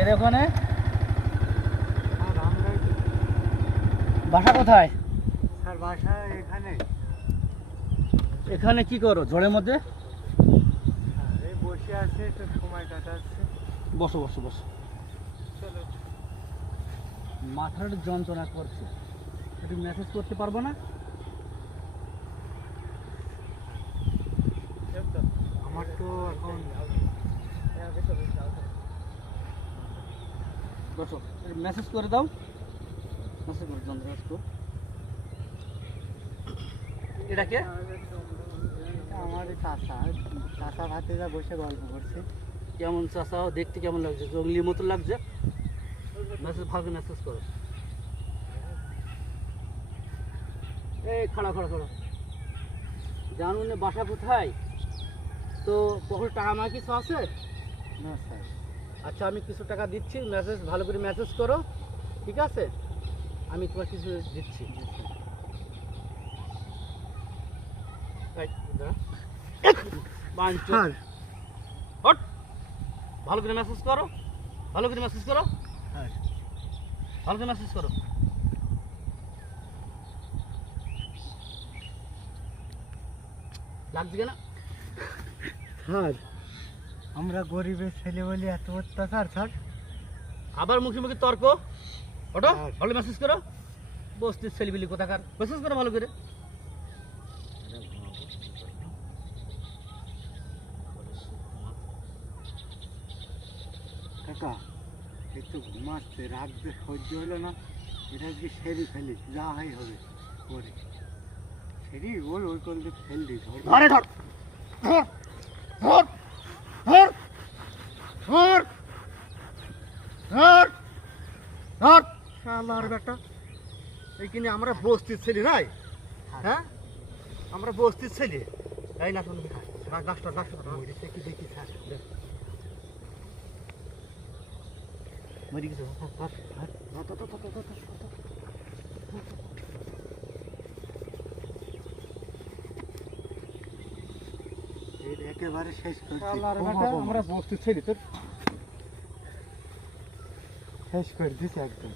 এর ওখানে বাসা কোথায়? স্যার বাসা এখানে। এখানে কি করো ঝড়ের মধ্যে? এই বসে আছে, একটু সময় কাটাচ্ছে। বসো বসো বসো। চলো। মাথার যন্ত্রণা করছে, একটু মেসেজ করতে পারবো না? আমার তো এখন বসো, মেসেজ করে দাও। মেসেজ করে যন্ত্রণা একটু। এটা কে? আমার চাষা ভাতিরা বসে গল্প করছে। কেমন চাষা দেখতে কেমন লাগছে? জঙ্গলি মতো লাগছে। মেসেজ ভালো মেসেজ করো। এই খাড়া খাড়া খাড়া, জানুন বাসা কোথায়? তো পকেট টাকা আমার কিছু আছে? না স্যার। আচ্ছা, আমি কিছু টাকা দিচ্ছি, মেসেজ ভালো করে মেসেজ করো, ঠিক আছে? আমি তোমার কিছু দিচ্ছি। স্যার হট, ভালো করে মেসেজ করো, ভালো করে মেসেজ করো, স্যার ভালো করে মেসেজ করো। লাগছে কেনা? স্যার, আমরা গরিবের ছেলে বলে এত অত্যাচার স্যার। আবার মুখে মুখে তর্ক। ওটো, হ্যাঁ। ভালো মেসেজ করো। বস্তির ছেলেবিলি কোথাকার, মেসেজ করো ভালো করে। কাকা একটু ঘুমাচ্ছে, রাত যে সহ্য হলো না, এটা কি সেরি ফেলি, যা হয় হবে করে সেরি ওই ওই করলে ফেললি ধরে ধর, ধর ধর ধর ধর ধর ধর। শালার বেটা, এইখানে আমরা বস্তির ছেলে নাই? হ্যাঁ, আমরা বস্তির ছেলে। এই না শুনবি, ডাক্তার ডাক্তার দেখি দেখি স্যার। মরি কিছু। একেবারে শেষ করছি, আমরা বস্তির ছেলে, তোর শেষ করে দিছি একদম।